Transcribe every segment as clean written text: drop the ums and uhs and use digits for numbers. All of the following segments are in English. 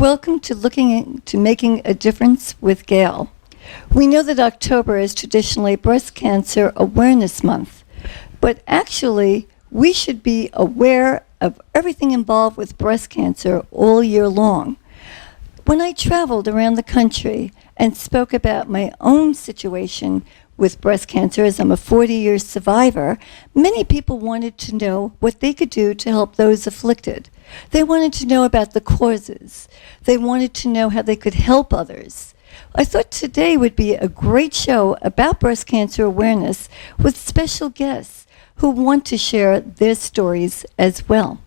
Welcome to Looking into Making a Difference with Gail. We know that October is traditionally Breast Cancer Awareness Month, but actually we should be aware of everything involved with breast cancer all year long. When I traveled around the country and spoke about my own situation with breast cancer, as I'm a 40-year survivor, many people wanted to know what they could do to help those afflicted. They wanted to know about the causes. They wanted to know how they could help others. I thought today would be a great show about breast cancer awareness with special guests who want to share their stories as well.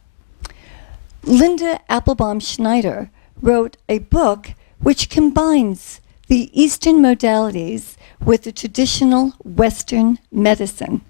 Linda Appelbaum Schneider wrote a book which combines the Eastern modalities with the traditional Western medicine.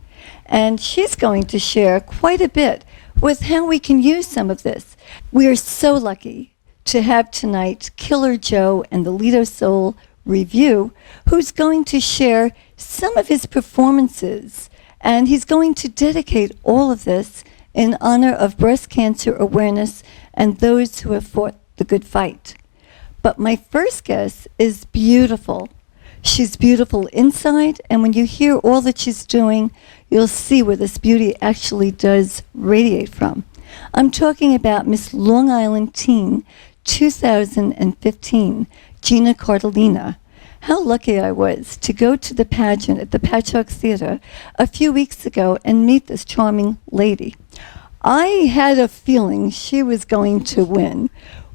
And she's going to share quite a bit with how we can use some of this. We are so lucky to have tonight Killer Joe and the Lido Soul Review, who's going to share some of his performances. And he's going to dedicate all of this in honor of breast cancer awareness and those who have fought the good fight. But my first guest is beautiful. She's beautiful inside, and when you hear all that she's doing, you'll see where this beauty actually does radiate from. I'm talking about Miss Long Island Teen 2015, Geena Cardalena. How lucky I was to go to the pageant at the Patchogue Theater a few weeks ago and meet this charming lady. I had a feeling she was going to win.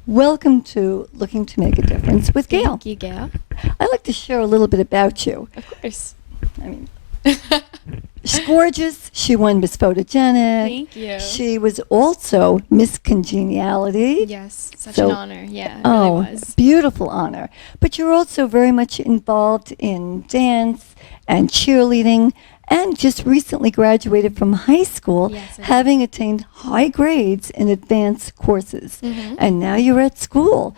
Welcome to Looking to Make a Difference with Gail. Thank you, Gail. I'd like to share a little bit about you. Of course. I mean, she's gorgeous. She won Miss Photogenic. Thank you. She was also Miss Congeniality. Yes, such an honor. Yeah, it oh, really was. Beautiful honor. But you're also very much involved in dance and cheerleading, and just recently graduated from high school, Yes, I did. having attained high grades in advanced courses. Mhm. And now you're at school.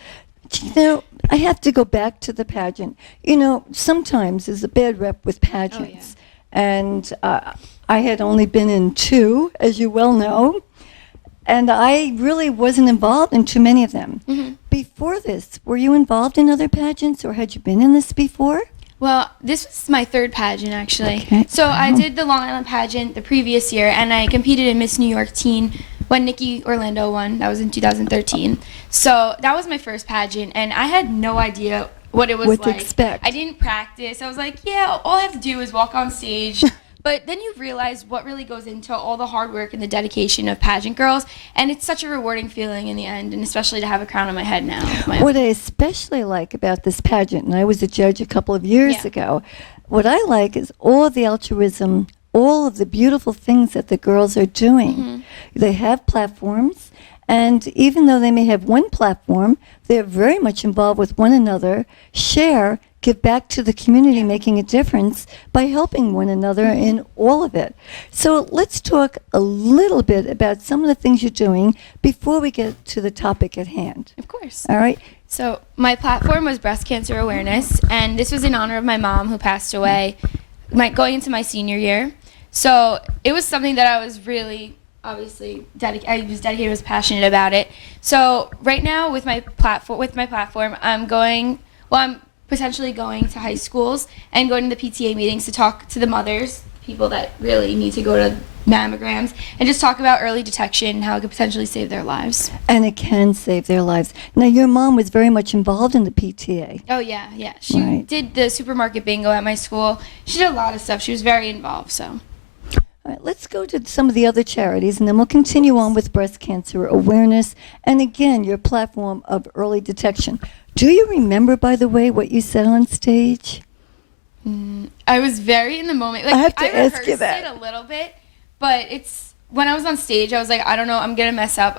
You know, I have to go back to the pageant. You know, sometimes there's a bad rep with pageants. And I had only been in 2, as you well know, and I really wasn't involved in too many of them. Mhm. Before this, were you involved in other pageants, or had you been in this before? Well, this was my 3rd pageant, actually. Okay. So I Wow. did the Long Island pageant the previous year, and I competed in Miss New York Teen when Nikki Orlando won. That was in 2013. So that was my first pageant, and I had no idea what it was What to like. expect. I didn't practice. I was like, yeah, all I have to do is walk on stage. But then you realize what really goes into all the hard work and the dedication of pageant girls, and it's such a rewarding feeling in the end, and especially to have a crown on my head now. What I especially like about this pageant, and I was a judge a couple of years Yeah. ago, what I like is all of the altruism, all of the beautiful things that the girls are doing. Mhm. They have platforms, and even though they may have one platform, they're very much involved with one another, share, give back to the community, making a difference by helping one another in all of it. So let's talk a little bit about some of the things you're doing before we get to the topic at hand. Of course. All right? So my platform was breast cancer awareness, and this was in honor of my mom who passed away going into my senior year. So it was something that I was really obviously dedicated, was passionate about it. So right now with my platform, I'm potentially going to high schools and going to the PTA meetings to talk to the mothers, people that really need to go to mammograms, and just talk about early detection and how it could potentially save their lives. And it can save their lives. Now, your mom was very much involved in the PTA. Oh, yeah. She Right. did the supermarket bingo at my school. She did a lot of stuff. She was very involved, so. All right, let's go to some of the other charities, and then we'll continue on with breast cancer awareness, and again, your platform of early detection. Do you remember, by the way, what you said on stage? I was very in the moment. Like, I have to ask you rehearsed that. it a little bit, but when I was on stage, I was like, I don't know, I'm going to mess up.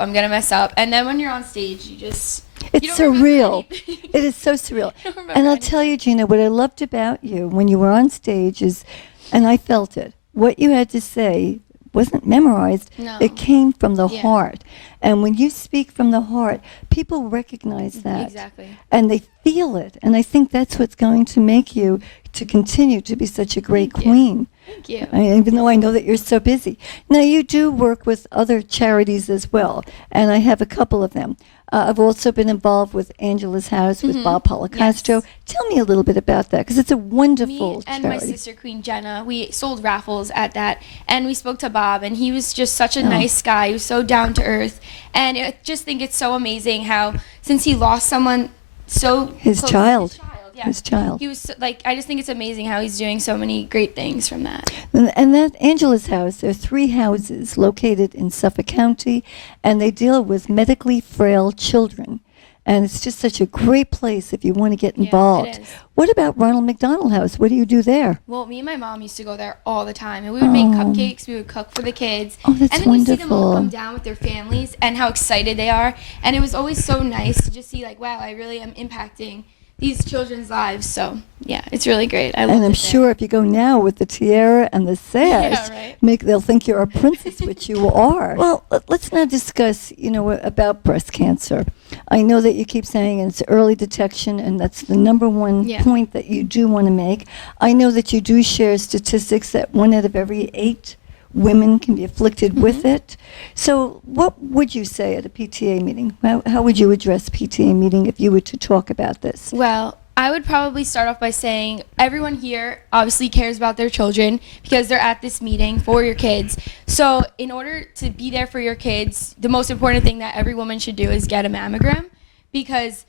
And then when you're on stage, you It's don't remember surreal. anything. It is so surreal. I don't remember And I'll anything. tell you, Geena, what I loved about you when you were on stage is, and I felt it, what you had to say wasn't memorized. No. It came from the Yeah. heart. And when you speak from the heart, people recognize that. Exactly. And they feel it. And I think that's what's going to make you to continue to be such a great Thank you. queen. Thank you. Even though I know that you're so busy. Now, you do work with other charities as well, and I have a couple of them. I've also been involved with Angela's House with Bob Policastro. Yes. Tell me a little bit about that, because it's a Me wonderful and charity. my sister Queen Jenna, we sold raffles at that, and we spoke to Bob, and he was just such a Oh. nice guy. He was so down to earth, and I just think it's so amazing how, since he lost someone so His close- child. yeah, His child. he was like, I just think it's amazing how he's doing so many great things from that. And that Angela's House, there are 3 houses located in Suffolk County, and they deal with medically frail children. And it's just such a great place if you want to get Yeah, it involved. is. What about Ronald McDonald House? What do you do there? Well, me and my mom used to go there all the time, and we would make cupcakes. We would cook for the kids. Oh, that's and then you see them all wonderful. come down with their families and how excited they are. And it was always so nice to just see, like, wow, I really am impacting these children's lives. So, yeah, it's really great. I love And I'm it sure if you go now with the tiara and the sash, right. they'll think you're a princess, which you are. Well, let's now discuss, about breast cancer. I know that you keep saying it's early detection, and that's the number one Yeah. point that you do want to make. I know that you do share statistics that 1 out of every 8 women can be afflicted with it. So what would you say at a PTA meeting? How would you address PTA meeting if you were to talk about this? Well, I would probably start off by saying everyone here obviously cares about their children because they're at this meeting for your kids. So in order to be there for your kids, the most important thing that every woman should do is get a mammogram, because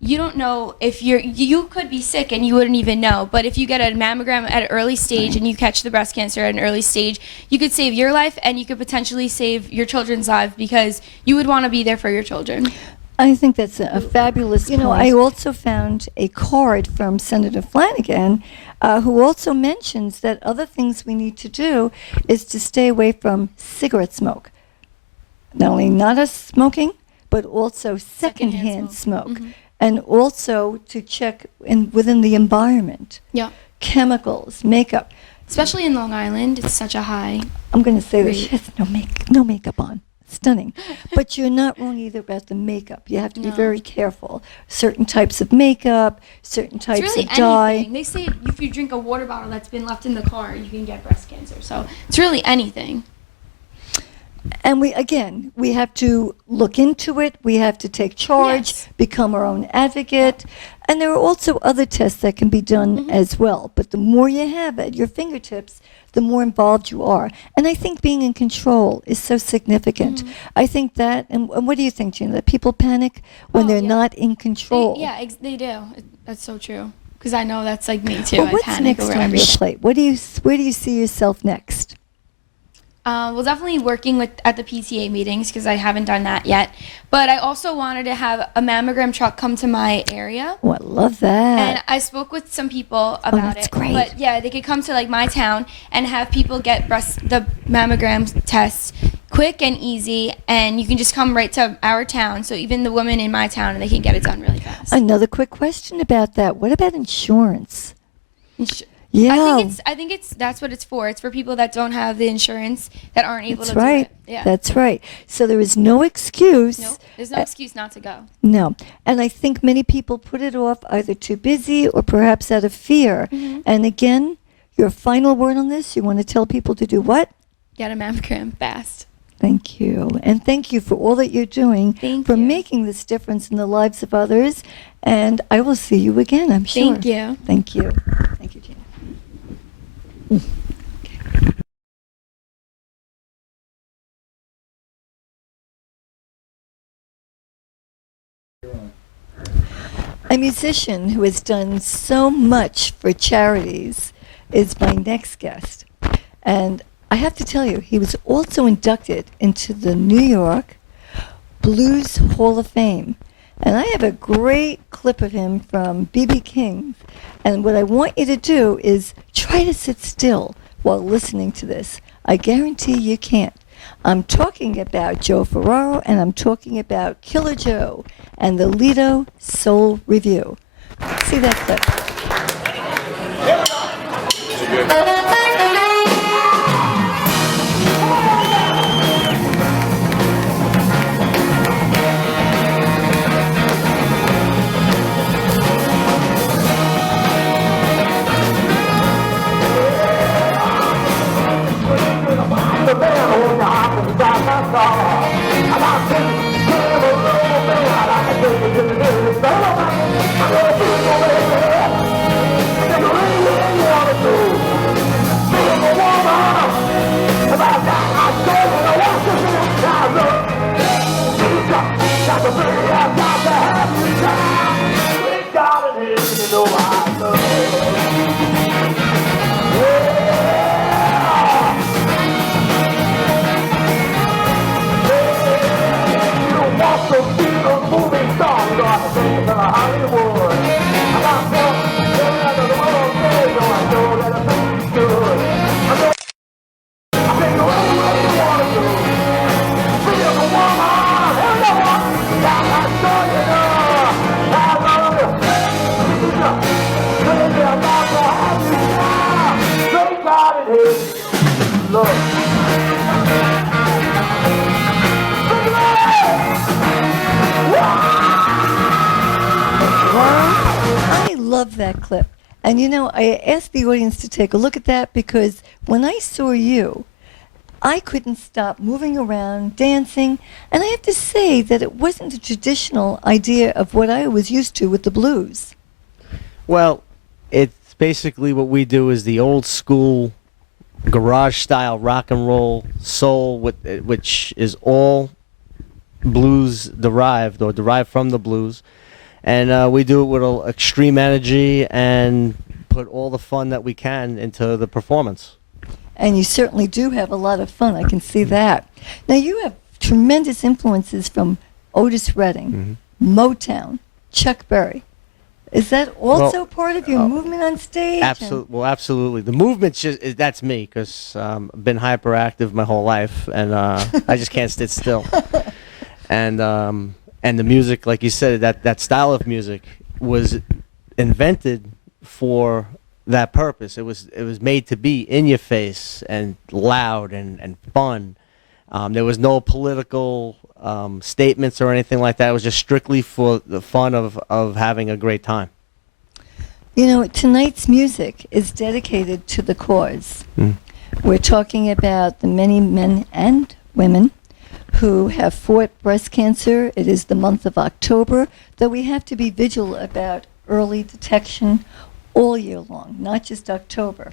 you don't know if you could be sick and you wouldn't even know. But if you get a mammogram at an early stage and you catch the breast cancer at an early stage, you could save your life and you could potentially save your children's lives, because you would want to be there for your children. I think that's a fabulous point. I also found a card from Senator Flanagan, who also mentions that other things we need to do is to stay away from cigarette smoke. Not only not us smoking, but also secondhand smoke. And also to check within the environment. Yeah. Chemicals, makeup. Especially in Long Island, it's such a high. I'm going to say that Great. she has no makeup on. Stunning. But you're not wrong either about the makeup. You have to be No. very careful. Certain types of makeup, certain types It's really of dye. anything. They say if you drink a water bottle that's been left in the car, you can get breast cancer. So it's really anything. And we have to look into it. We have to take charge, Yes. become our own advocate. And there are also other tests that can be done as well. But the more you have at your fingertips, the more involved you are. And I think being in control is so significant. I think that, and what do you think, Geena, that people panic when Oh, they're yeah. not in control? They do. That's so true. Because I know that's like me too. Well, I what's panic next over on your everything. plate? Where do you see yourself next? Well, definitely working at the PTA meetings, because I haven't done that yet. But I also wanted to have a mammogram truck come to my area. Oh, I love that. And I spoke with some people about that's it. great. But yeah, they could come to like my town and have people get the mammogram tests quick and easy, and you can just come right to our town. So even the women in my town, they can get it done really fast. Another quick question about that. What about insurance? Yeah. I think that's what it's for. It's for people that don't have the insurance, that aren't able That's to right. do it. Yeah. That's right. So there is no excuse. Nope. There's no excuse not to go. No. And I think many people put it off, either too busy or perhaps out of fear. And again, your final word on this, you want to tell people to do what? Get a mammogram fast. Thank you. And thank you for all that you're doing, Thank for you. making this difference in the lives of others. And I will see you again, I'm sure. Thank you. Thank you. Thank you, Geena. A musician who has done so much for charities is my next guest. And I have to tell you, he was also inducted into the New York Blues Hall of Fame. And I have a great clip of him from B.B. King. And what I want you to do is try to sit still while listening to this. I guarantee you can't. I'm talking about Joe Ferraro, and I'm talking about Killer Joe and the Lido Soul Review. See that clip. The band on the hop and start my song. About this, love that clip. And you know, I asked the audience to take a look at that because when I saw you, I couldn't stop moving around, dancing, and I have to say that it wasn't the traditional idea of what I was used to with the blues. Well, it's basically what we do is the old school garage style rock and roll soul, which is all blues derived or derived from the blues. And we do it with extreme energy and put all the fun that we can into the performance. And you certainly do have a lot of fun. I can see that. Now, you have tremendous influences from Otis Redding, Motown, Chuck Berry. Is that also part of your movement on stage? Absolutely. Well, absolutely. The movement's that's me because I've been hyperactive my whole life, and I just can't sit still. And the music, like you said, that style of music was invented for that purpose. It was made to be in your face and loud and fun. There was no political statements or anything like that. It was just strictly for the fun of having a great time. You know, tonight's music is dedicated to the cause. We're talking about the many men and women who have fought breast cancer. It is the month of October, though we have to be vigilant about early detection all year long, not just October.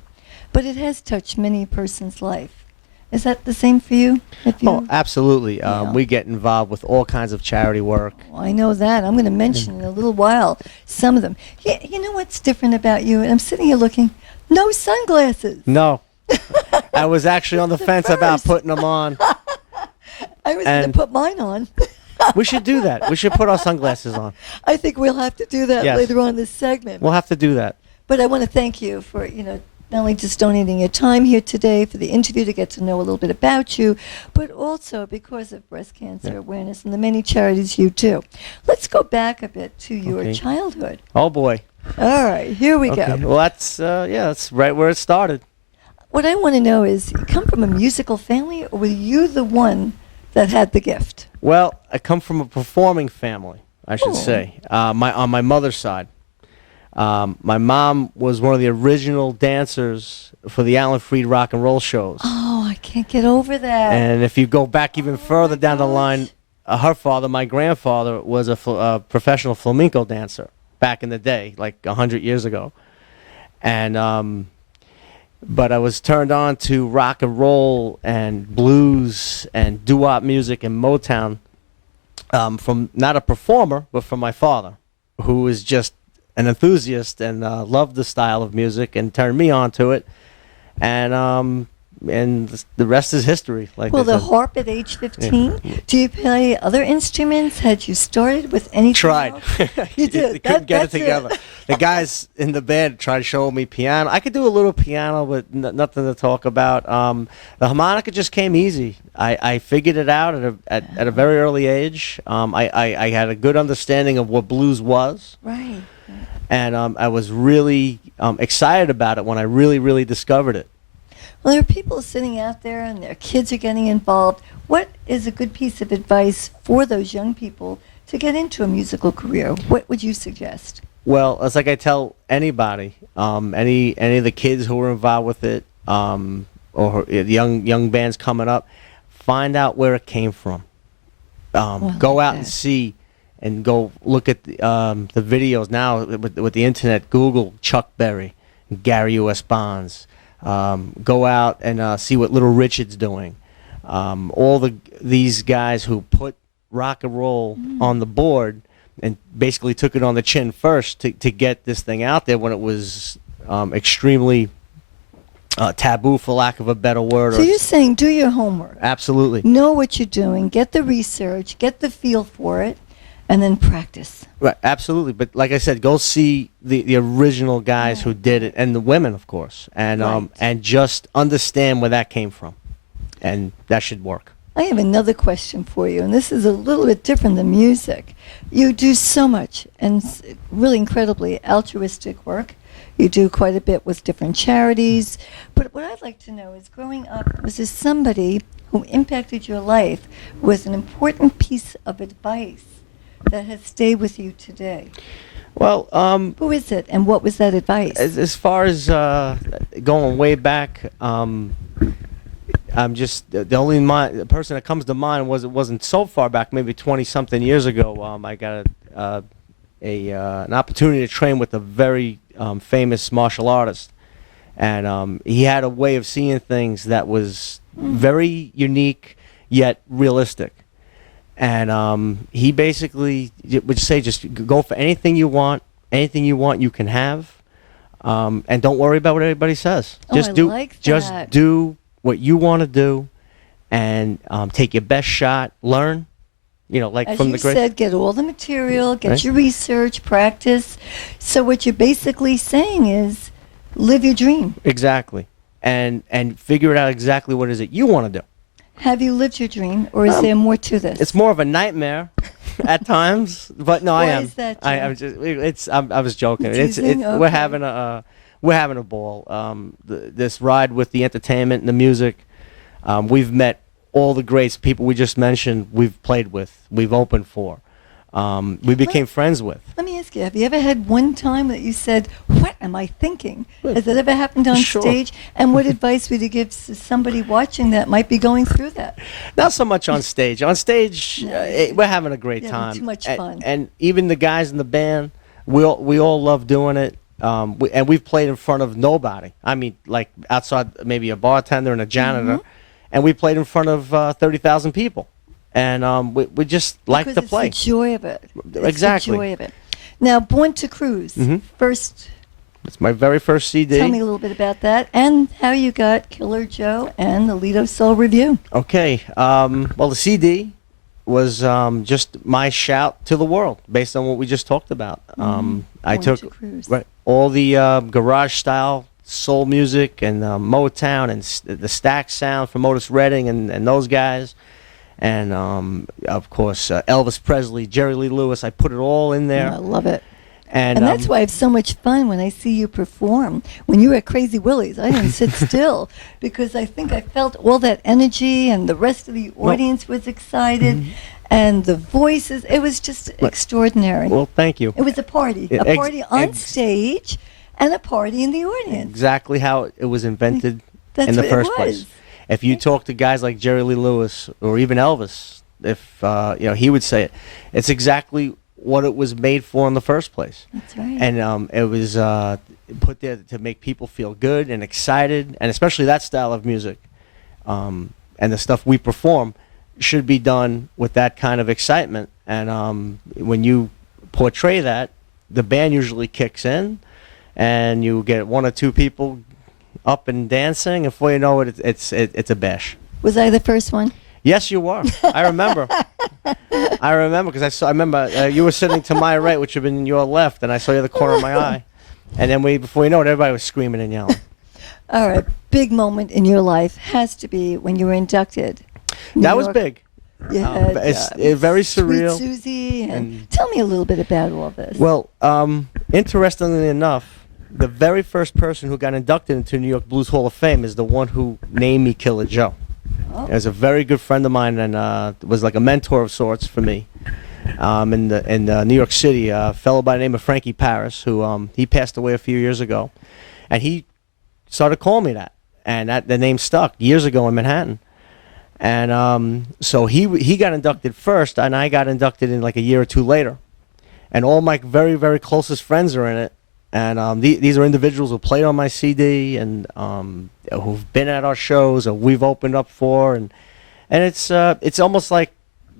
But it has touched many person's life. Is that the same for you? Oh, absolutely. Yeah. We get involved with all kinds of charity work. Well, I know that. I'm going to mention in a little while some of them. You know what's different about you? And I'm sitting here looking, no sunglasses. No. I was actually on the fence about putting them on. I was going to put mine on. We should do that. We should put our sunglasses on. I think we'll have to do that later on in this segment. We'll have to do that. But I want to thank you for, not only just donating your time here today for the interview to get to know a little bit about you, but also because of breast cancer awareness and the many charities you do. Let's go back a bit to your childhood. Oh, boy. All right, here we go. Well, that's right where it started. What I want to know is, you come from a musical family, or were you the one that had the gift? Well, I come from a performing family, I should say, on my mother's side. My mom was one of the original dancers for the Alan Freed rock and roll shows. Oh, I can't get over that. And if you go back even further down the line, her father, my grandfather, was a professional flamenco dancer back in the day, like 100 years ago. And but I was turned on to rock and roll and blues and doo-wop music and Motown from not a performer, but from my father, who was just an enthusiast and loved the style of music and turned me on to it. And the rest is history. Like well, the harp at age 15. Yeah. Do you play other instruments? Had you started with anything Tried. else? You did. They couldn't get it together. The guys in the band tried to show me piano. I could do a little piano, but nothing to talk about. The harmonica just came easy. I figured it out at a very early age. I had a good understanding of what blues was. Right. And I was really excited about it when I really discovered it. Well, there are people sitting out there and their kids are getting involved. What is a good piece of advice for those young people to get into a musical career? What would you suggest? Well, it's like I tell anybody, any of the kids who are involved with it, or young bands coming up, find out where it came from. Go out and see, and go look at the videos now with the internet. Google Chuck Berry, Gary U.S. Bonds. Go out and see what Little Richard's doing. All these guys who put rock and roll on the board and basically took it on the chin first to get this thing out there when it was extremely taboo, for lack of a better word. So you're saying do your homework. Absolutely. Know what you're doing. Get the research. Get the feel for it. And then practice. Right, absolutely. But like I said, go see the original guys who did it, and the women, of course, and just understand where that came from, and that should work. I have another question for you, and this is a little bit different than music. You do so much and really incredibly altruistic work. You do quite a bit with different charities. But what I'd like to know is, growing up, was there somebody who impacted your life with an important piece of advice that has stayed with you today? Well, Who is it, and what was that advice? as far as going way back, I'm just the only the person that comes to mind wasn't so far back, maybe 20 something years ago. I got an opportunity to train with a very famous martial artist, and he had a way of seeing things that was very unique yet realistic. And he basically would say, just go for anything you want. Anything you want, you can have, and don't worry about what everybody says. Oh, I like that. Just do what you want to do, and take your best shot. Learn, like As from you the great. said, get all the material, get Right. your research, practice. So what you're basically saying is, live your dream. Exactly, and figure it out exactly what is it you want to do. Have you lived your dream, or is there more to this? It's more of a nightmare at times, but no, I Why am. is that, I'm Jim? just. I was joking. Teasing? We're Okay. having a ball. This ride with the entertainment and the music. We've met all the greats, people we just mentioned. We've played with. We've opened for. We became friends with. Let me ask you, have you ever had one time that you said, what am I thinking? Has that ever happened on Sure. stage? And what advice would you give to somebody watching that might be going through that? Not so much on stage. On stage, we're having a great You're time. having too much fun. And even the guys in the band, we all love doing it. And we've played in front of nobody. I mean, like outside maybe a bartender and a janitor, and we played in front of 30,000 people. And we just like Because to play. It's the joy of it. It's Exactly. the joy of it. Now, Born to Cruise. First, It's my very first CD. tell me a little bit about that and how you got Killer Joe and the Lido Soul Review. Okay. Well, the CD was just my shout to the world based on what we just talked about. I Born took to Cruise. all the garage style soul music and Motown and the Stack sound from Otis Redding and those guys. And, of course, Elvis Presley, Jerry Lee Lewis. I put it all in there. I love it. And that's why I have so much fun when I see you perform. When you were at Crazy Willie's, I didn't sit still because I think I felt all that energy, and the rest of the audience was excited, and the voices. It was just extraordinary. Well, thank you. It was a party. Yeah, A party on stage and a party in the audience. Exactly how it was invented That's in the what it first place. was. If you talk to guys like Jerry Lee Lewis or even Elvis, if he would say it, it's exactly what it was made for in the first place. That's right. And it was put there to make people feel good and excited, and especially that style of music. And the stuff we perform should be done with that kind of excitement. And when you portray that, the band usually kicks in, and you get one or two people up and dancing, and before you know it, it's a bash. Was I the first one? Yes, you were. I remember. I remember because I remember you were sitting to my right, which would have been your left, and I saw you at the corner of my eye. And then before you know it, everybody was screaming and yelling. All right. Big moment in your life has to be when you were inducted. That was big. You had, It's very surreal. Sweet Susie, and and- tell me a little bit about all this. Well, interestingly enough, the very first person who got inducted into New York Blues Hall of Fame is the one who named me Killer Joe. Oh. He was a very good friend of mine, and was like a mentor of sorts for me. In New York City, a fellow by the name of Frankie Paris, who he passed away a few years ago, and he started calling me that, and the name stuck years ago in Manhattan. And so he got inducted first, and I got inducted in like a year or two later. And all my very, very closest friends are in it. And these are individuals who played on my CD and who've been at our shows or we've opened up for. And it's almost like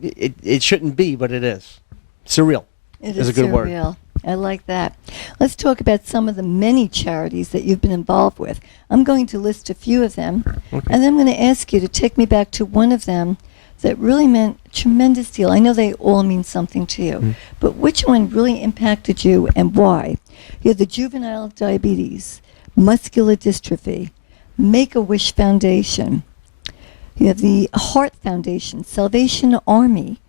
it shouldn't be, but it is. Surreal. It is is a good word. surreal. I like that. Let's talk about some of the many charities that you've been involved with. I'm going to list a few of them, Okay. and then I'm going to ask you to take me back to one of them that really meant a tremendous deal. I know they all mean something to you, but which one really impacted you and why? You have the Juvenile Diabetes, Muscular Dystrophy, Make-A-Wish Foundation. You have the Heart Foundation, Salvation Army,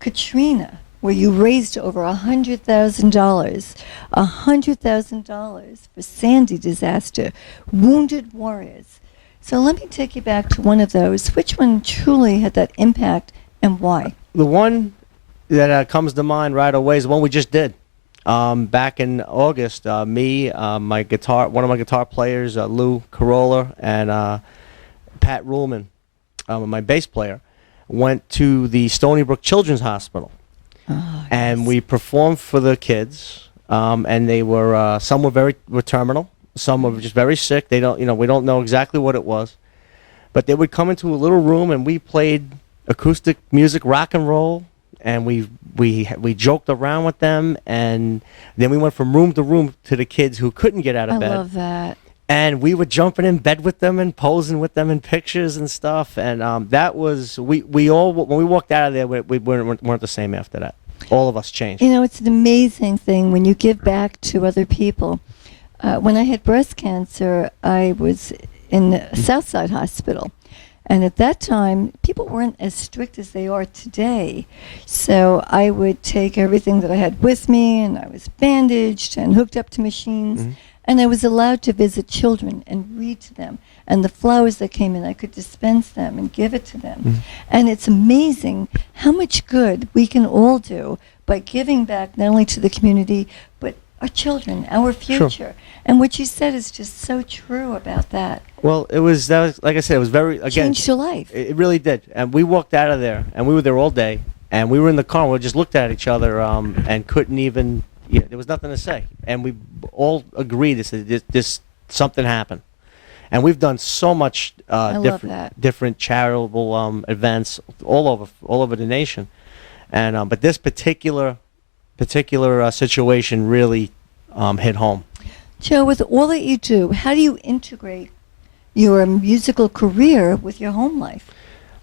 Katrina, where you raised over $100,000 for Sandy disaster, Wounded Warriors. So let me take you back to one of those. Which one truly had that impact and why? The one that comes to mind right away is the one we just did. back in August, me, one of my guitar players, Lou Carolla, and Pat Ruhlman, my bass player, went to the Stony Brook Children's Hospital, and we performed for the kids. And they were some were terminal, some were just very sick. They don't, we don't know exactly what it was, but they would come into a little room and we played acoustic music, rock and roll, and we joked around with them, and then we went from room to room to the kids who couldn't get out of bed. I love that. And we were jumping in bed with them and posing with them in pictures and stuff, and that was we all, when we walked out of there, we weren't the same after that. All of us changed. It's an amazing thing when you give back to other people. When I had breast cancer, I was in the Southside Hospital. And at that time, people weren't as strict as they are today. So I would take everything that I had with me, and I was bandaged and hooked up to machines. Mm-hmm. And I was allowed to visit children and read to them. And the flowers that came in, I could dispense them and give it to them. Mm-hmm. And it's amazing how much good we can all do by giving back not only to the community, but our children, our future. Sure. And what you said is just so true about that. Well, that was like I said, it was very, again, changed your life. It really did. And we walked out of there, and we were there all day, and we were in the car, and we just looked at each other and couldn't even, there was nothing to say. And we all agreed this something happened. And we've done so much different charitable events all over the nation. And but this particular situation really hit home. Joe, with all that you do, how do you integrate your musical career with your home life?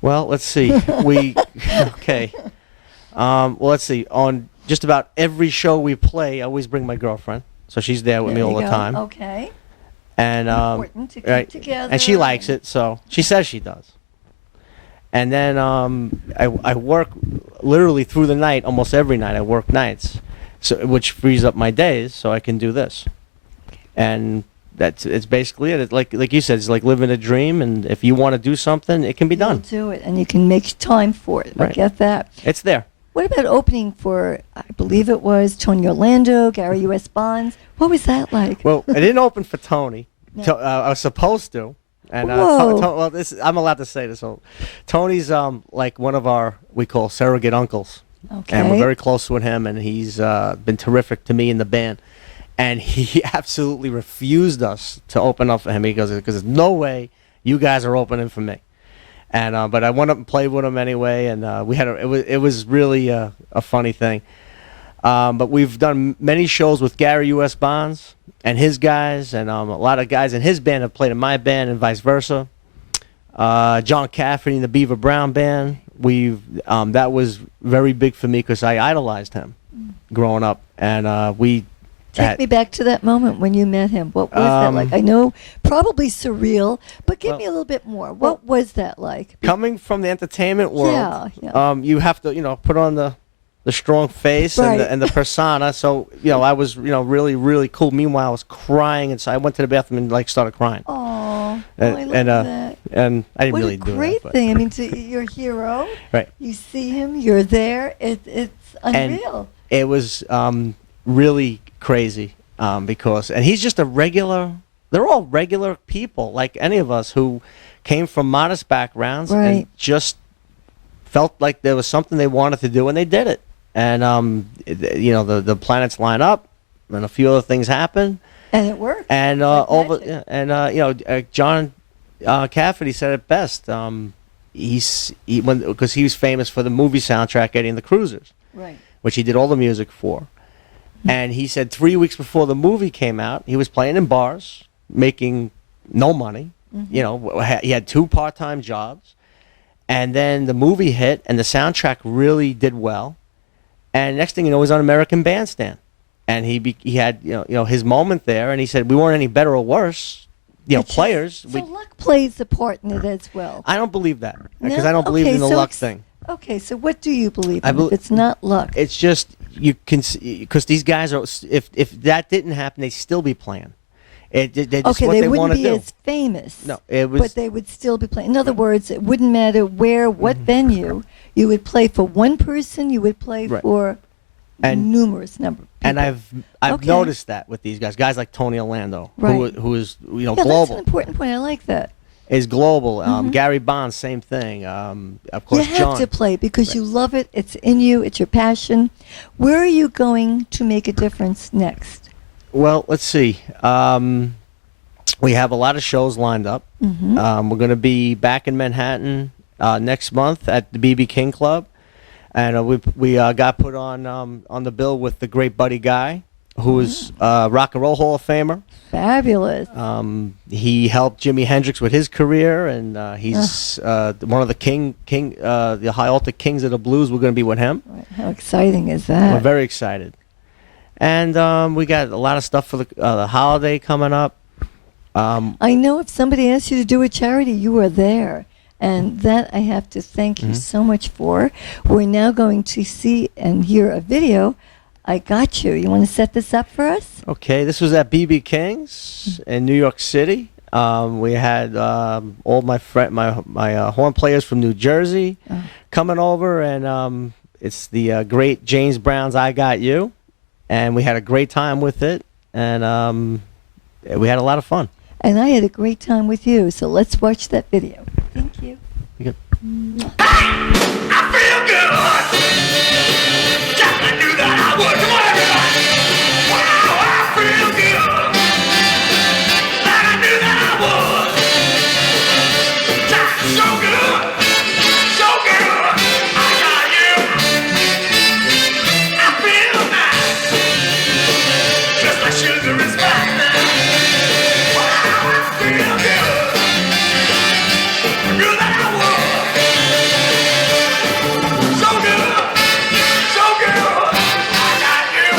Well, let's see. Okay. Well, let's see. On just about every show we play, I always bring my girlfriend, so she's there with me all the time. Okay. And important to keep together. And she likes it, so she says she does. And then I work literally through the night, almost every night. I work nights, which frees up my days, so I can do this. And it's basically it. It's like you said, it's like living a dream. And if you want to do something, it can be done. You'll do it, and you can make time for it. Right. I get that. It's there. What about opening for, I believe it was Tony Orlando, Gary U.S. Bonds? What was that like? Well, I didn't open for Tony. No. I was supposed to. And Whoa. I'm allowed to say this. So, Tony's like one of our, we call surrogate uncles. Okay. And we're very close with him, and he's been terrific to me in the band. And he absolutely refused us to open up for him. He goes, because there's no way you guys are opening for me. And but I went up and played with him anyway, and we had it was really a funny thing. But we've done many shows with Gary U.S. Bonds and his guys, and a lot of guys in his band have played in my band, and vice versa. John Cafferty in the Beaver Brown Band. That was very big for me because I idolized him growing up, and we. Take me back to that moment when you met him. What was that like? I know, probably surreal, but give me a little bit more. What was that like? Coming from the entertainment world, yeah. You have to, put on the strong face right. and the persona. So, I was, really, really cool. Meanwhile, I was crying, and so I went to the bathroom and started crying. Oh, and, I love that. And I didn't really do that. What a great thing! I mean, you're a hero. Right. You see him. You're there. It's unreal. And it was really crazy because he's just a regular. They're all regular people like any of us who came from modest backgrounds right. and just felt like there was something they wanted to do, and they did it. And the planets line up, and a few other things happen, and it worked. And John Cafferty said it best. Because he was famous for the movie soundtrack Eddie and the Cruisers, right? Which he did all the music for. And he said 3 weeks before the movie came out, he was playing in bars, making no money. Mm-hmm. He had 2 part-time jobs. And then the movie hit, and the soundtrack really did well. And next thing you know, he was on American Bandstand. And he had his moment there, and he said, we weren't any better or worse, players. So luck plays a part in it as well. I don't believe that, because No? I don't believe in the luck thing. Okay, so what do you believe in if it's not luck? It's just, you can, because these guys are, if that didn't happen, they'd still be playing. They just what they they want wouldn't to be do. as famous. No, it was. But they would still be playing. In other words, it wouldn't matter where, what venue. You would play for one person. You would play Right. for And- numerous number of people. And I've Okay. noticed that with these guys like Tony Orlando, Right. who is yeah, that's global, an important point. I like that. is global. Gary Bonds, same thing. Of course, You have John. to play because you love it. It's in you. It's your passion. Where are you going to make a difference next? Well, let's see. We have a lot of shows lined up. We're going to be back in Manhattan next month at the BB King Club, and we got put on the bill with the great Buddy Guy, who is Rock and Roll Hall of Famer. Fabulous. He helped Jimi Hendrix with his career, and he's one of the High Altar Kings of the Blues. We're going to be with him. Right. How exciting is We're that? very excited, and we got a lot of stuff for the holiday coming up. I know if somebody asks you to do a charity, you are there. And that I have to thank you so much for. We're now going to see and hear a video. I got you. You want to set this up for us? Okay, this was at BB King's in New York City. We had all my horn players from New Jersey coming over, and it's the great James Brown's "I Got You," and we had a great time with it, and we had a lot of fun. And I had a great time with you. So let's watch that video. Thank you. You I feel good. Just I knew that I would. Come on, everybody. Wow, I feel good. Like I knew that I would. Just so good. So good. I got you. I feel nice. Just like sugar and spice now. Wow, I feel good. I knew that I would. So good, I got you.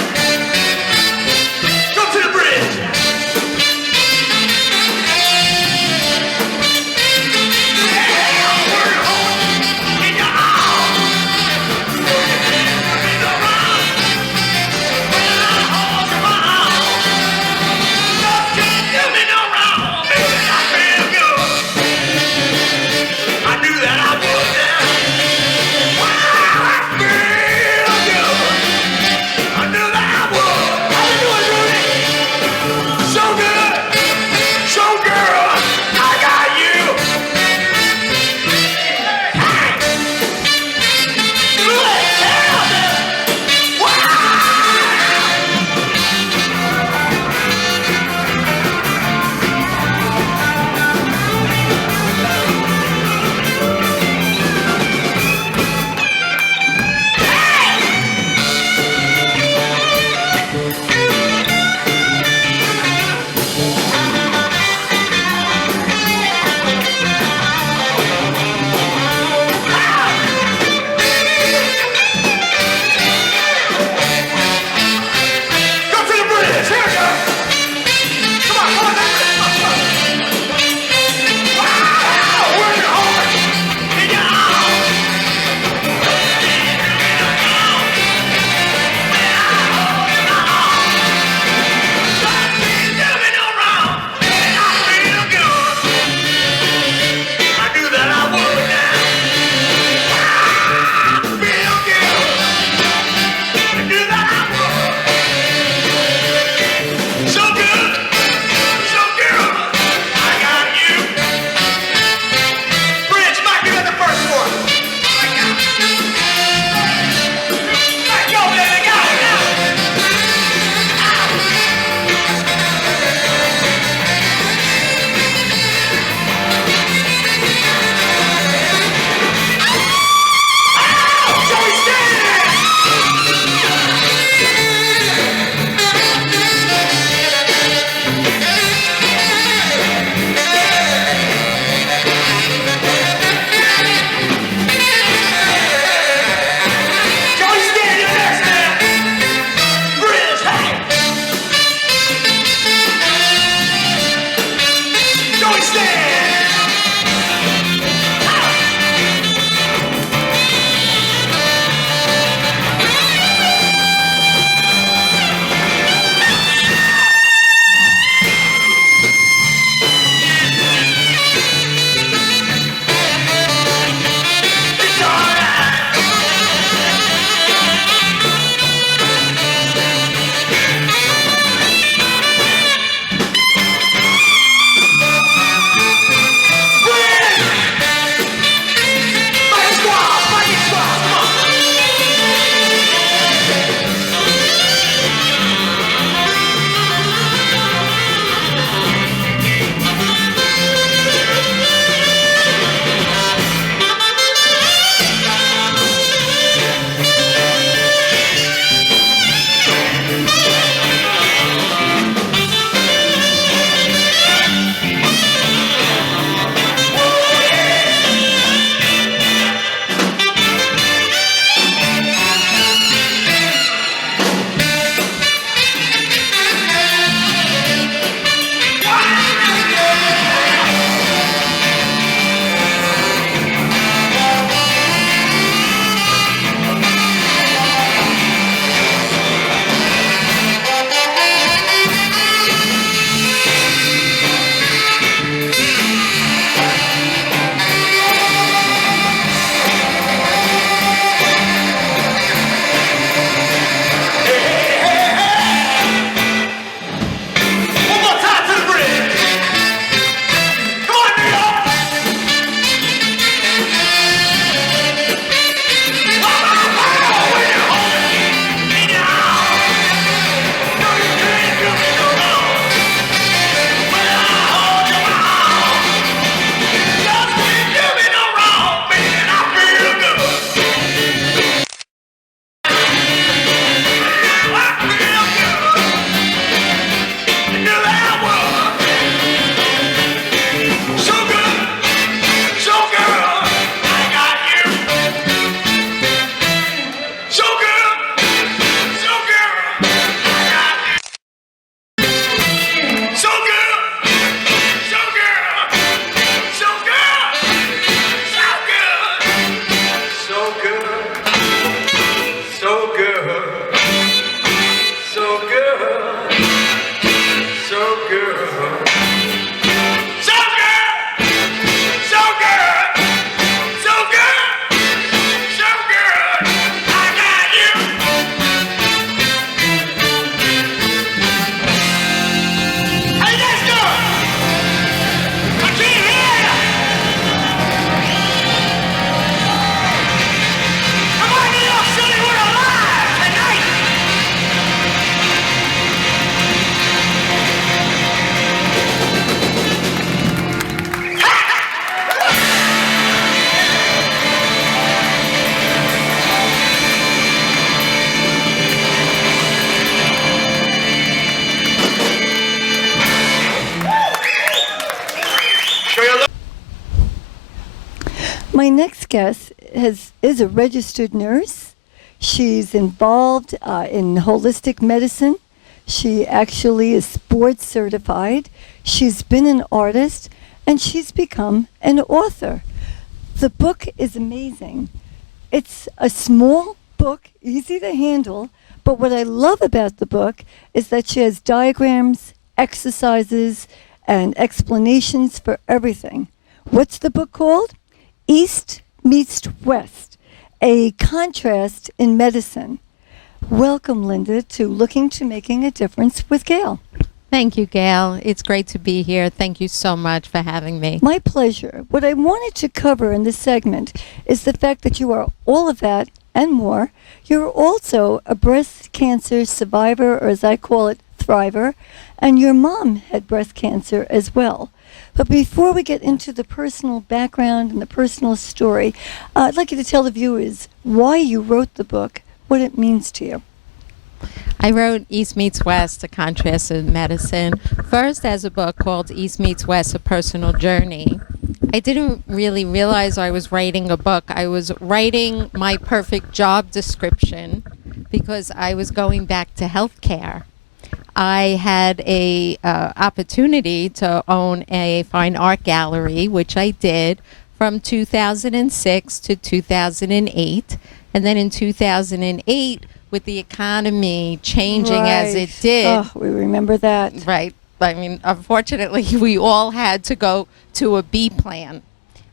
next guest is a registered nurse. She's involved in holistic medicine. She actually is board certified. She's been an artist, and she's become an author. The book is amazing. It's a small book, easy to handle, but what I love about the book is that she has diagrams, exercises, and explanations for everything. What's the book called? East Meets West, a contrast in medicine. Welcome, Linda, to Looking to Making a Difference with Gail. Thank you, Gail. It's great to be here. Thank you so much for having me. My pleasure. What I wanted to cover in this segment is the fact that you are all of that and more. You're also a breast cancer survivor, or as I call it, thriver, and your mom had breast cancer as well. But before we get into the personal background and the personal story, I'd like you to tell the viewers why you wrote the book, what it means to you. I wrote East Meets West, A Contrast in Medicine, first as a book called East Meets West, A Personal Journey. I didn't really realize I was writing a book. I was writing my perfect job description because I was going back to healthcare. I had a opportunity to own a fine art gallery, which I did from 2006 to 2008. And then in 2008, with the economy changing as it did. Oh, we remember that. Right. I mean, unfortunately, we all had to go to a B plan.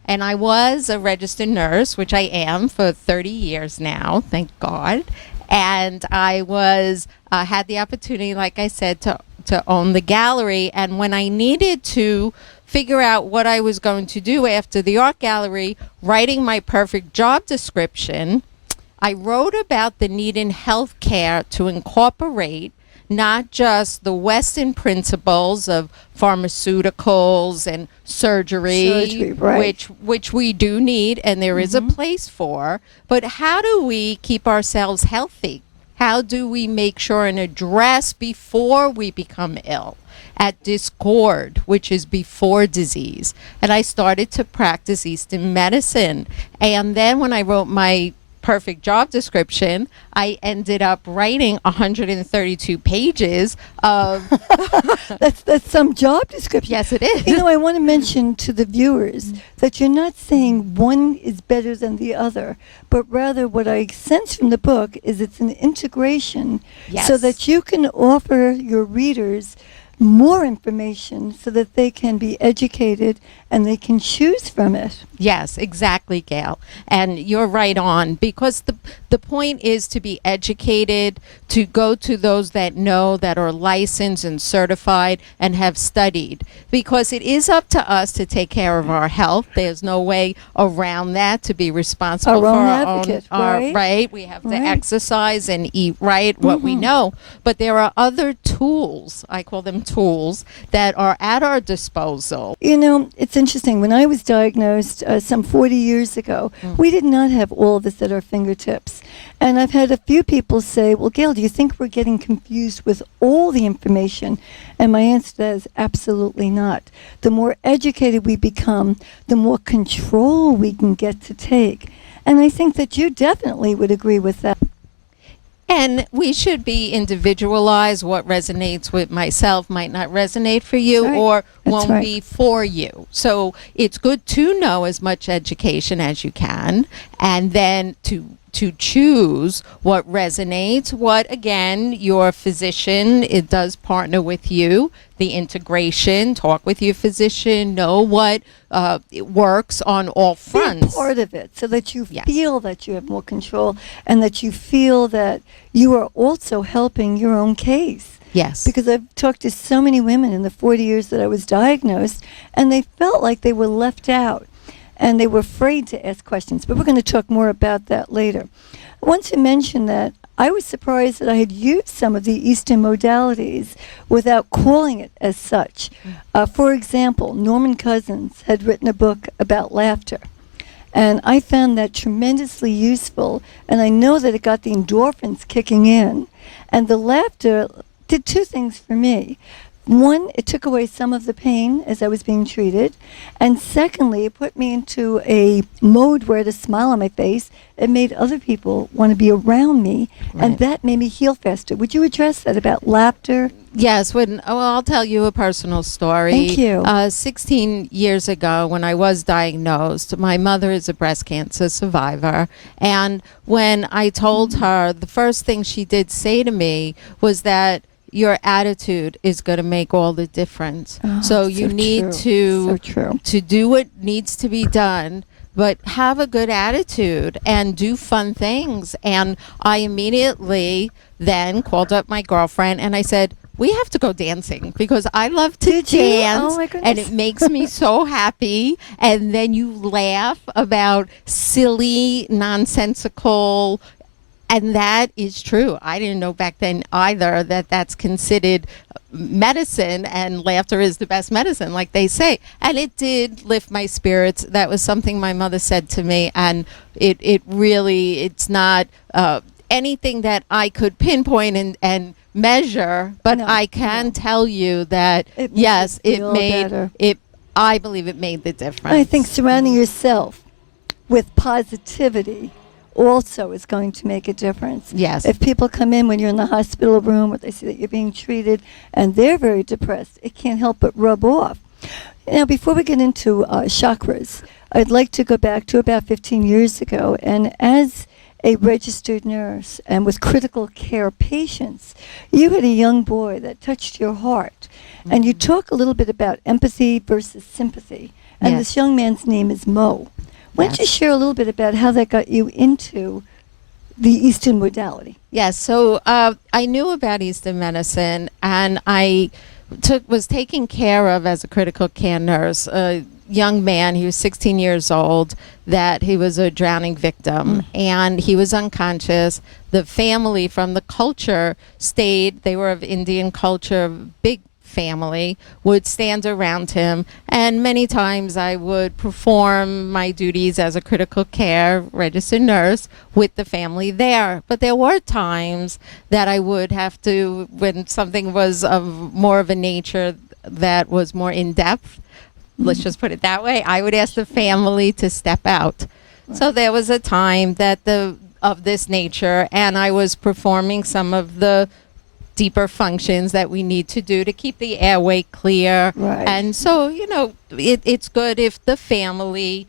And I was a registered nurse, which I am for 30 years now, thank God. And I was had the opportunity, like I said, to own the gallery. And when I needed to figure out what I was going to do after the art gallery, writing my perfect job description, I wrote about the need in healthcare to incorporate not just the Western principles of pharmaceuticals and surgery, right. which we do need and there is a place for, but how do we keep ourselves healthy? How do we make sure and address before we become ill at discord, which is before disease? And I started to practice Eastern medicine. And then when I wrote my perfect job description, I ended up writing 132 pages of That's some job description. Yes, it is. You know, I want to mention to the viewers that you're not saying one is better than the other, but rather what I sense from the book is it's an integration so Yes. that you can offer your readers more information so that they can be educated and they can choose from it. Yes, exactly, Gail. And you're right on, because the point is to be educated, to go to those that know, that are licensed and certified and have studied, because it is up to us to take care of our health. There's no way around that, to be responsible for own our advocate, own right? right. We have to Right. exercise and eat right, what we know. But there are other tools, I call them tools, that are at our disposal. You know, it's interesting. When I was diagnosed some 40 years ago, we did not have all of this at our fingertips. And I've had a few people say, well, Gail, do you think we're getting confused with all the information? And my answer to that is absolutely not. The more educated we become, the more control we can get to take. And I think that you definitely would agree with that. And we should be individualized. What resonates with myself might not resonate for you, That's right. or That's won't right. be for you. So it's good to know as much education as you can, and then to choose what resonates, what, again, your physician, it does partner with you, the integration, talk with your physician, know what it works on all Be fronts. a part of it so that you Yes. feel that you have more control and that you feel that you are also helping your own case. Yes. Because I've talked to so many women in the 40 years that I was diagnosed, and they felt like they were left out, and they were afraid to ask questions. But we're going to talk more about that later. I want to mention that I was surprised that I had used some of the Eastern modalities without calling it as such. For example, Norman Cousins had written a book about laughter. And I found that tremendously useful, and I know that it got the endorphins kicking in. And the laughter did two things for me. One, it took away some of the pain as I was being treated. And secondly, it put me into a mode where I had a smile on my face. It made other people want to be around me. And Right. that made me heal faster. Would you address that about laughter? Yes, I'll tell you a personal story. Thank you. 16 years ago, when I was diagnosed, my mother is a breast cancer survivor. And when I told her, the first thing she did say to me was that your attitude is going to make all the difference. Oh, so you need so true. to do what needs to be done, but have a good attitude and do fun things. And I immediately then called up my girlfriend and I said, we have to go dancing because I love to Did you? dance Oh, my and goodness. it makes me so happy. And then you laugh about silly, nonsensical, and that is true. I didn't know back then either that that's considered medicine and laughter is the best medicine, like they say. And it did lift my spirits. That was something my mother said to me. And it really, it's not anything that I could pinpoint and measure, but No, I can no. tell you that, It made yes, you it feel made better. it, I believe it made the difference. I think surrounding yourself with positivity also is going to make a difference. Yes. If people come in when you're in the hospital room or they see that you're being treated and they're very depressed, it can't help but rub off. Now, before we get into chakras, I'd like to go back to about 15 years ago. And as a registered nurse and with critical care patients, you had a young boy that touched your heart. And you talk a little bit about empathy versus sympathy. And Yes. this young man's name is Mo. Why don't you Yes. share a little bit about how that got you into the Eastern modality? Yes, so I knew about Eastern medicine, and I was taken care of as a critical care nurse. A young man, he was 16 years old, that he was a drowning victim, and he was unconscious. The family from the culture stayed; they were of Indian culture, big family, would stand around him, and many times I would perform my duties as a critical care registered nurse with the family there. But there were times that I would have to, when something was of more of a nature that was more in depth, let's just put it that way, I would ask the family to step out. So there was a time that of this nature, and I was performing some of the deeper functions that we need to do to keep the airway clear. Right. And so, it's good if the family,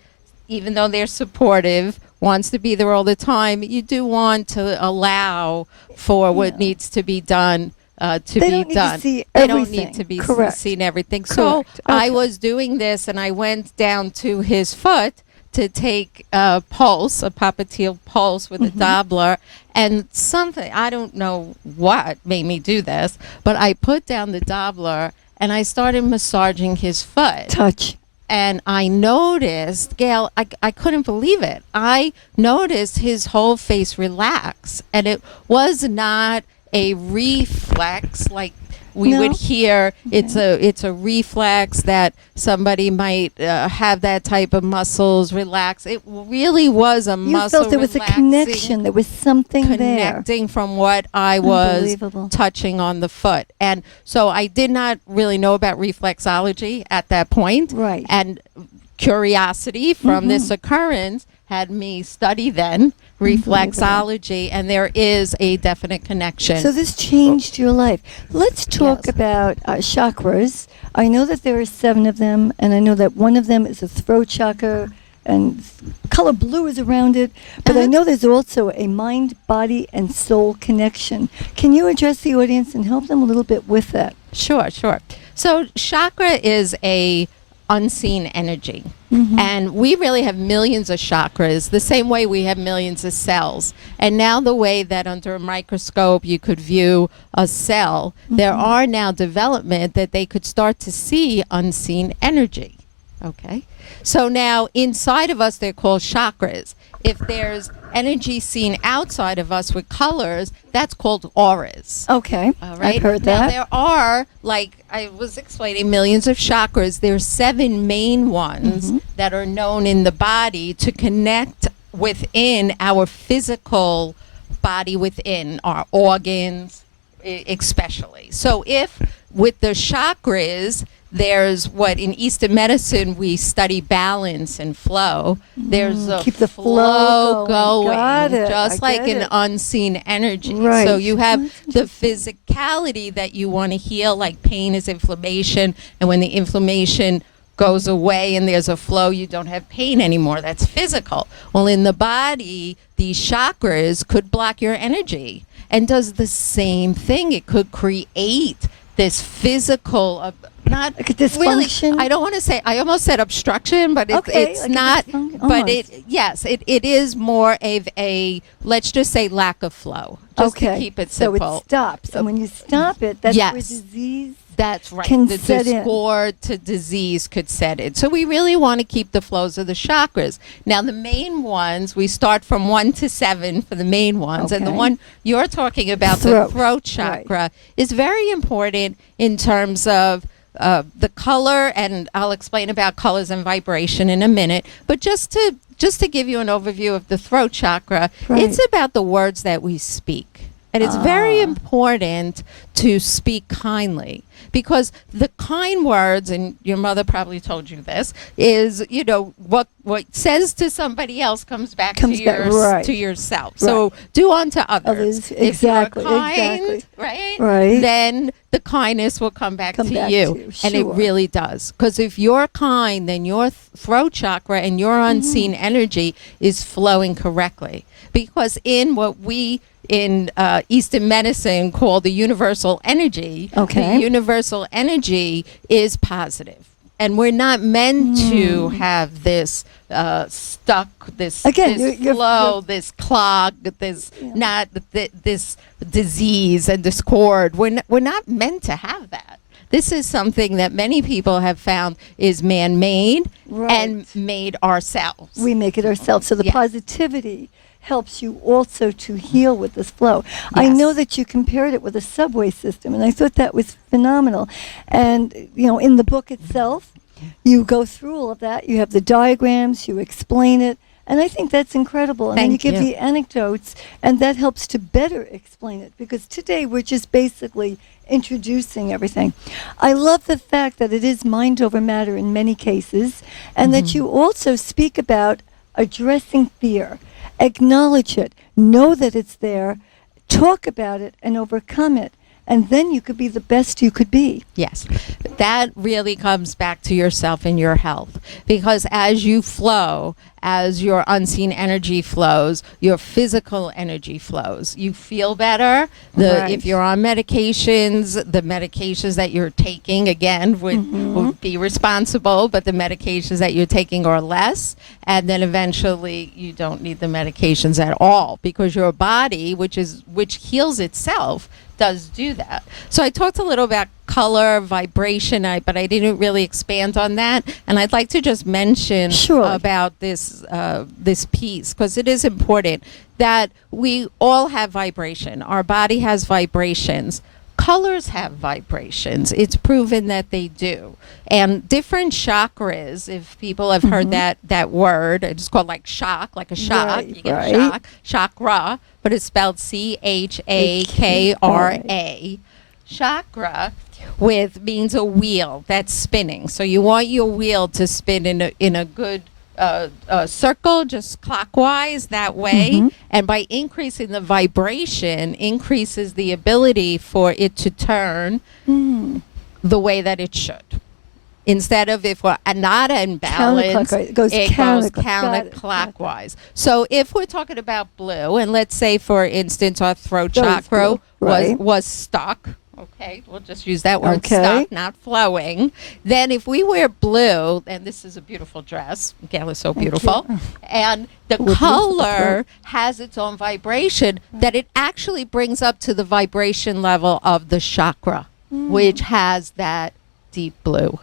even though they're supportive, wants to be there all the time. You do want to allow for what needs to be done to They be don't need to done. see They don't everything. need to be Correct. seen everything. So Correct. I Okay. was doing this, and I went down to his foot to take a pulse, a popliteal pulse with a Doppler, and something, I don't know what made me do this, but I put down the Doppler and I started massaging his foot. Touch. And I noticed, Gail, I couldn't believe it. I noticed his whole face relax, and it was not a reflex like we No? would hear. Okay. It's a reflex that somebody might have that type of muscles relax. It really was a You muscle felt there was a relaxing, connection. There was something there. connecting from what I was Unbelievable. touching on the foot. And so I did not really know about reflexology at that point. Right. And curiosity from this occurrence had me study then reflexology, and there is a definite connection. So this changed your life. Let's talk Yes. about chakras. I know that there are 7 of them, and I know that one of them is a throat chakra, and color blue is around it. But I Uh-huh. know there's also a mind, body, and soul connection. Can you address the audience and help them a little bit with that? Sure. So chakra is a unseen energy. And we really have millions of chakras, the same way we have millions of cells. And now the way that under a microscope you could view a cell, there are now development that they could start to see unseen energy. Okay? So now inside of us they're called chakras. If there's energy seen outside of us with colors, that's called auras. Okay. All right. I've heard now, that. there are, like I was explaining, millions of chakras. There's 7 main ones that are known in the body to connect within our physical body, within our organs, especially. So if with the chakras, there's what in Eastern medicine we study balance and flow. There's a keep the flow going. Got it. just I like get an it. unseen energy. Right. So you have That's the physicality that you want to heal, like pain is inflammation, and when the inflammation goes away and there's a flow, you don't have pain anymore. That's physical. Well, in the body, these chakras could block your energy and does the same thing. It could create this physical, not Like a dysfunction? really, I don't want to say, I almost said obstruction, but Okay, it's like a not, dysfunction, but almost. it is more of a, let's just say lack of flow, just to keep it simple. So it stops. And when you stop it, that's where Yes. disease That's right. can The set in. discord to disease could set in. So we really want to keep the flows of the chakras. Now, the main ones, we start from 1 to 7 for the main ones. And the Okay. one you're talking about, Throat. the throat chakra, is very important in terms of the color. And I'll explain about colors and vibration in a minute. But just to give you an overview of the throat chakra, Right. it's about the words that we speak. And it's very important to speak kindly, because the kind words, and your mother probably told you this, is, you know, what says to somebody else comes back right. to yourself. So do unto others. Others, exactly, If you're kind, exactly. right? Right. Then the kindness will come back to you. And it sure. really does. Because if you're kind, then your throat chakra and your unseen energy is flowing correctly. Because in what we in Eastern medicine call the universal energy, Okay. the universal energy is positive. And we're not meant to have this stuck, this, Again, this you're- flow, this clog, this not this disease and discord. We're not meant to have that. This is something that many people have found is man-made and Right. made ourselves. We make it ourselves. So the Yes. positivity helps you also to heal with this flow. I Yes. know that you compared it with a subway system, and I thought that was phenomenal. And, you know, in the book itself, you go through all of that. You have the diagrams, you explain it, and I think that's incredible. And then you Thank give you. the anecdotes, and that helps to better explain it, because today we're just basically introducing everything. I love the fact that it is mind over matter in many cases, and that you also speak about addressing fear. Acknowledge it, know that it's there, talk about it, and overcome it. And then you could be the best you could be. Yes, that really comes back to yourself and your health, because as you flow, as your unseen energy flows, your physical energy flows. You feel better. Right. If you're on medications, the medications that you're taking, again, would be responsible, but the medications that you're taking are less, and then eventually you don't need the medications at all, because your body, which heals itself, does do that. So I talked a little about color, vibration, but I didn't really expand on that. And I'd like to just mention Sure. about this piece, because it is important that we all have vibration. Our body has vibrations. Colors have vibrations. It's proven that they do. And different chakras, if people have heard that word, it's called like shock, like a shock. Right, You get right. a shock, chakra, but it's spelled Chakra. Chakra means a wheel that's spinning. So you want your wheel to spin in a good circle, just clockwise that way. And by increasing the vibration, increases the ability for it to turn the way that it should. Instead of if we're not in balance, Counterclockwise. It goes counterclockwise. So if we're talking about blue, and let's say, for instance, our throat Goes chakra blue, right. was stuck. Okay, we'll just use that word, Okay. stuck, not flowing. Then if we wear blue, and this is a beautiful dress, Gail is so beautiful, and the We're beautiful, color right. has its own vibration, that it actually brings up to the vibration level of the chakra, which has that deep blue.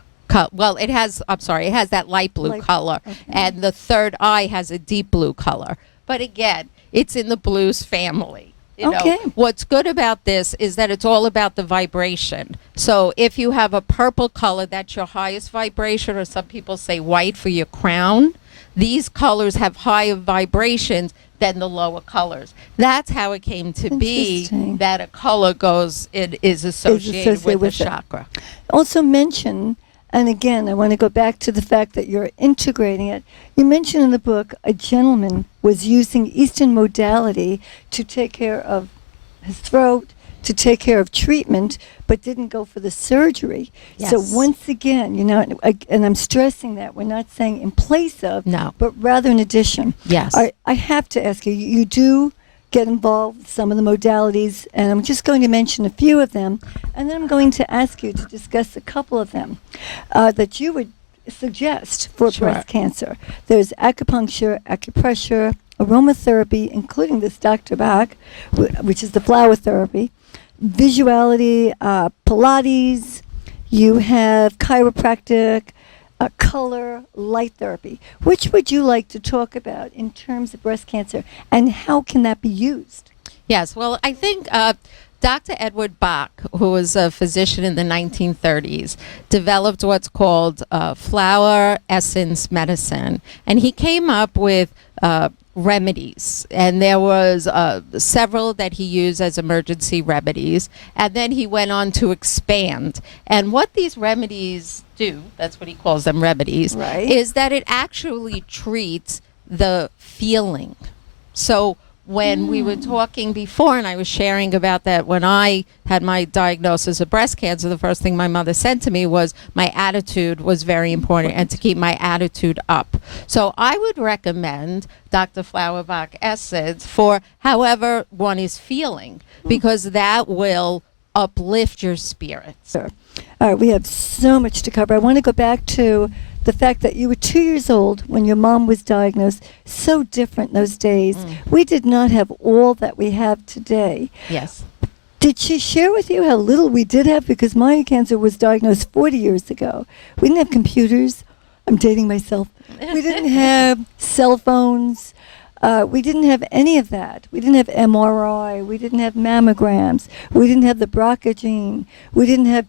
Well, it has that light blue color, and the third eye has a deep blue color. But again, it's in the blues family. You know, what's good about this is that it's all about the vibration. So if you have a purple color, that's your highest vibration, or some people say white for your crown. These colors have higher vibrations than the lower colors. That's how it came to be Interesting. that a color it is associated with the it. chakra. Also mention, and again, I want to go back to the fact that you're integrating it. You mentioned in the book a gentleman was using Eastern modality to take care of his throat, to take care of treatment, but didn't go for the surgery. So Yes. once again, and I'm stressing that we're not saying in place of, No. but rather in addition. Yes. I have to ask you, you do get involved with some of the modalities, and I'm just going to mention a few of them, and then I'm going to ask you to discuss a couple of them that you would suggest for Sure. breast cancer. There's acupuncture, acupressure, aromatherapy, including this Dr. Bach, which is the flower therapy, visuality, Pilates, you have chiropractic, color, light therapy. Which would you like to talk about in terms of breast cancer, and how can that be used? Yes, well, I think Dr. Edward Bach, who was a physician in the 1930s, developed what's called flower essence medicine, and he came up with remedies, and there was several that he used as emergency remedies, and then he went on to expand. And what these remedies do, that's what he calls them, remedies, Right. is that it actually treats the feeling. So when we were talking before, and I was sharing about that, when I had my diagnosis of breast cancer, the first thing my mother said to me was my attitude was very important, and to keep my attitude up. So I would recommend Dr. Flowerbach Essence for however one is feeling, because that will uplift your spirits. Sure. All right, we have so much to cover. I want to go back to the fact that you were 2 years old when your mom was diagnosed. So different those days. We did not have all that we have today. Yes. Did she share with you how little we did have? Because my cancer was diagnosed 40 years ago. We didn't have computers. I'm dating myself. We didn't have cell phones. We didn't have any of that. We didn't have MRI. We didn't have mammograms. We didn't have the BRCA gene. We didn't have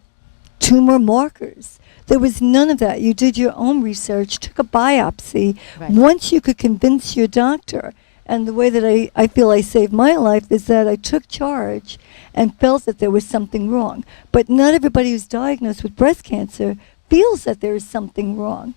tumor markers. There was none of that. You did your own research, took a biopsy. Right. Once you could convince your doctor, and the way that I feel I saved my life is that I took charge and felt that there was something wrong. But not everybody who's diagnosed with breast cancer feels that there is something wrong.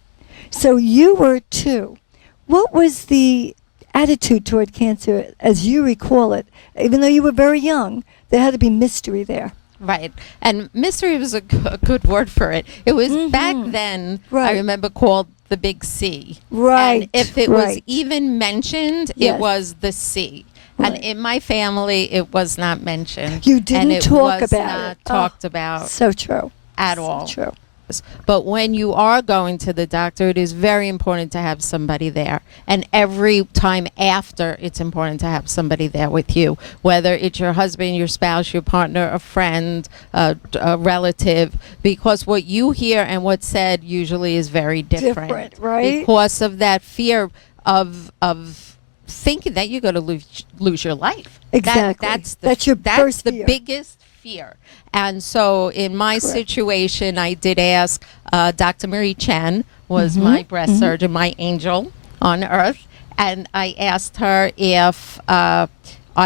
So you were too. What was the attitude toward cancer as you recall it? Even though you were very young, there had to be mystery there. Right. And mystery was a good word for it. It was back then, Right. I remember, called the Big C. Right, And if it was right. even mentioned, Yes. it was the C. Right. And in my family, it was not mentioned. You didn't and it talk was about not it. talked Oh, about So true. at So all. true. But when you are going to the doctor, it is very important to have somebody there. And every time after, it's important to have somebody there with you, whether it's your husband, your spouse, your partner, a friend, a relative, because what you hear and what's said usually is very different. Different, right? Because of that fear of thinking that you're going to lose your life. Exactly. That's your first the fear. biggest fear. And so in my Correct. situation, I did ask Dr. Marie Chen, was my breast surgeon, my angel on earth, and I asked her if I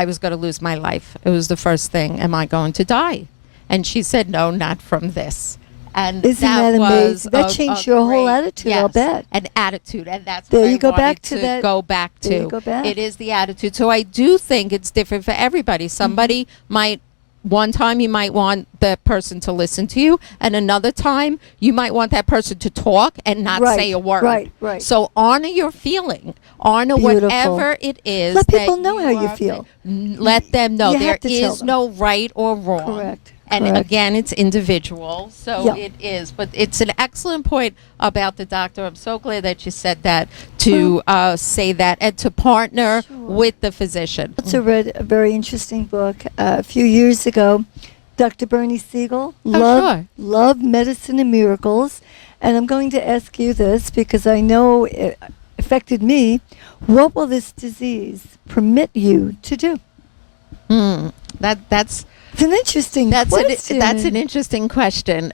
was going to lose my life. It was the first thing, am I going to die? And she said, no, not from this. And Isn't that was amazing? That changed your whole great- attitude, I'll yes, bet. an attitude, and that's There what you I go back wanted to that- go back to. there you go back. It is the attitude. So I do think it's different for everybody. Somebody might, one time you might want that person to listen to you, and another time you might want that person to talk and not Right, say a word. right, right. So honor your feeling. Honor Beautiful. whatever it is. Let that people know how you are feel. Let them know You there have to tell is them. no right or wrong. Correct. And Correct. again, it's individual, so Yeah. it is. But it's an excellent point about the doctor. I'm so glad that you said that, to say that, and to partner with the physician. I also read a very interesting book a few years ago. Dr. Bernie Siegel, sure. Love, Medicine, and Miracles. And I'm going to ask you this because I know it affected me. What will this disease permit you to do? That's It's an interesting question. That's an interesting question.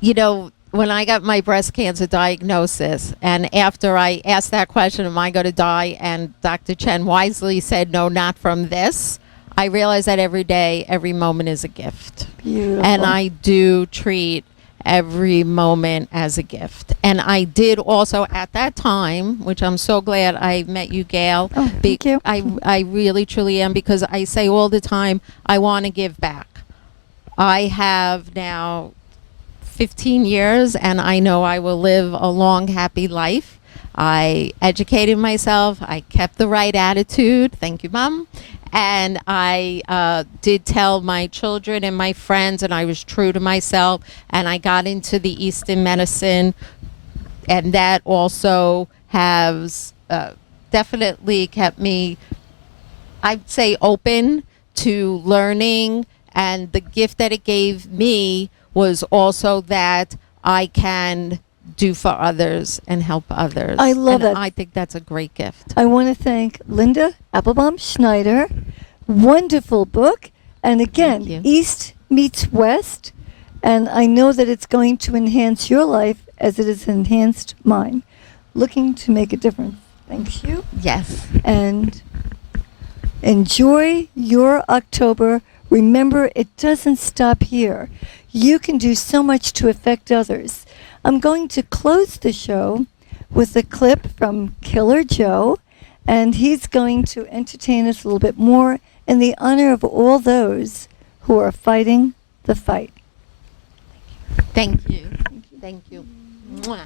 You know, when I got my breast cancer diagnosis, and after I asked that question, am I going to die? And Dr. Chen wisely said, no, not from this. I realized that every day, every moment is a gift. Beautiful. And I do treat every moment as a gift. And I did also at that time, which I'm so glad I met you, Gail. Oh, thank you. I really, truly am, because I say all the time, I want to give back. I have now 15 years, and I know I will live a long, happy life. I educated myself. I kept the right attitude. Thank you, Mom. And I did tell my children and my friends, and I was true to myself. And I got into the Eastern medicine, and that also has definitely kept me, I'd say, open to learning. And the gift that it gave me was also that I can do for others and help others. I love and it. I think that's a great gift. I want to thank Linda Appelbaum Schneider. Wonderful book. And again, Thank you. East meets West. And I know that it's going to enhance your life as it has enhanced mine. Looking to make a difference. Thank you. Yes. And enjoy your October. Remember, it doesn't stop here. You can do so much to affect others. I'm going to close the show with a clip from Killer Joe, and he's going to entertain us a little bit more in the honor of all those who are fighting the fight. Thank you. Thank you. Mwah.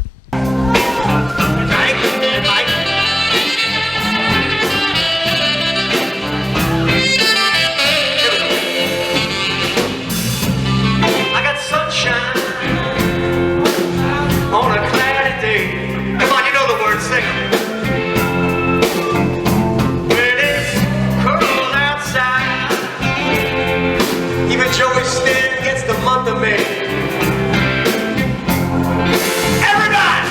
I got sunshine on a cloudy day. Come on, you know the words, sing 'em. When it's cold outside, even Joey still gets the month of May. Everybody!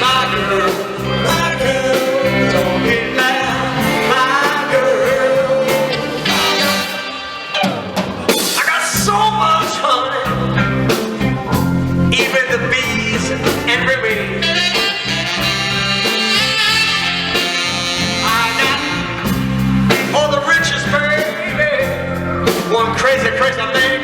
My girl, talking loud, my girl. I got so much honey, even the bees envy me. I got all the riches, baby. One crazy, crazy thing.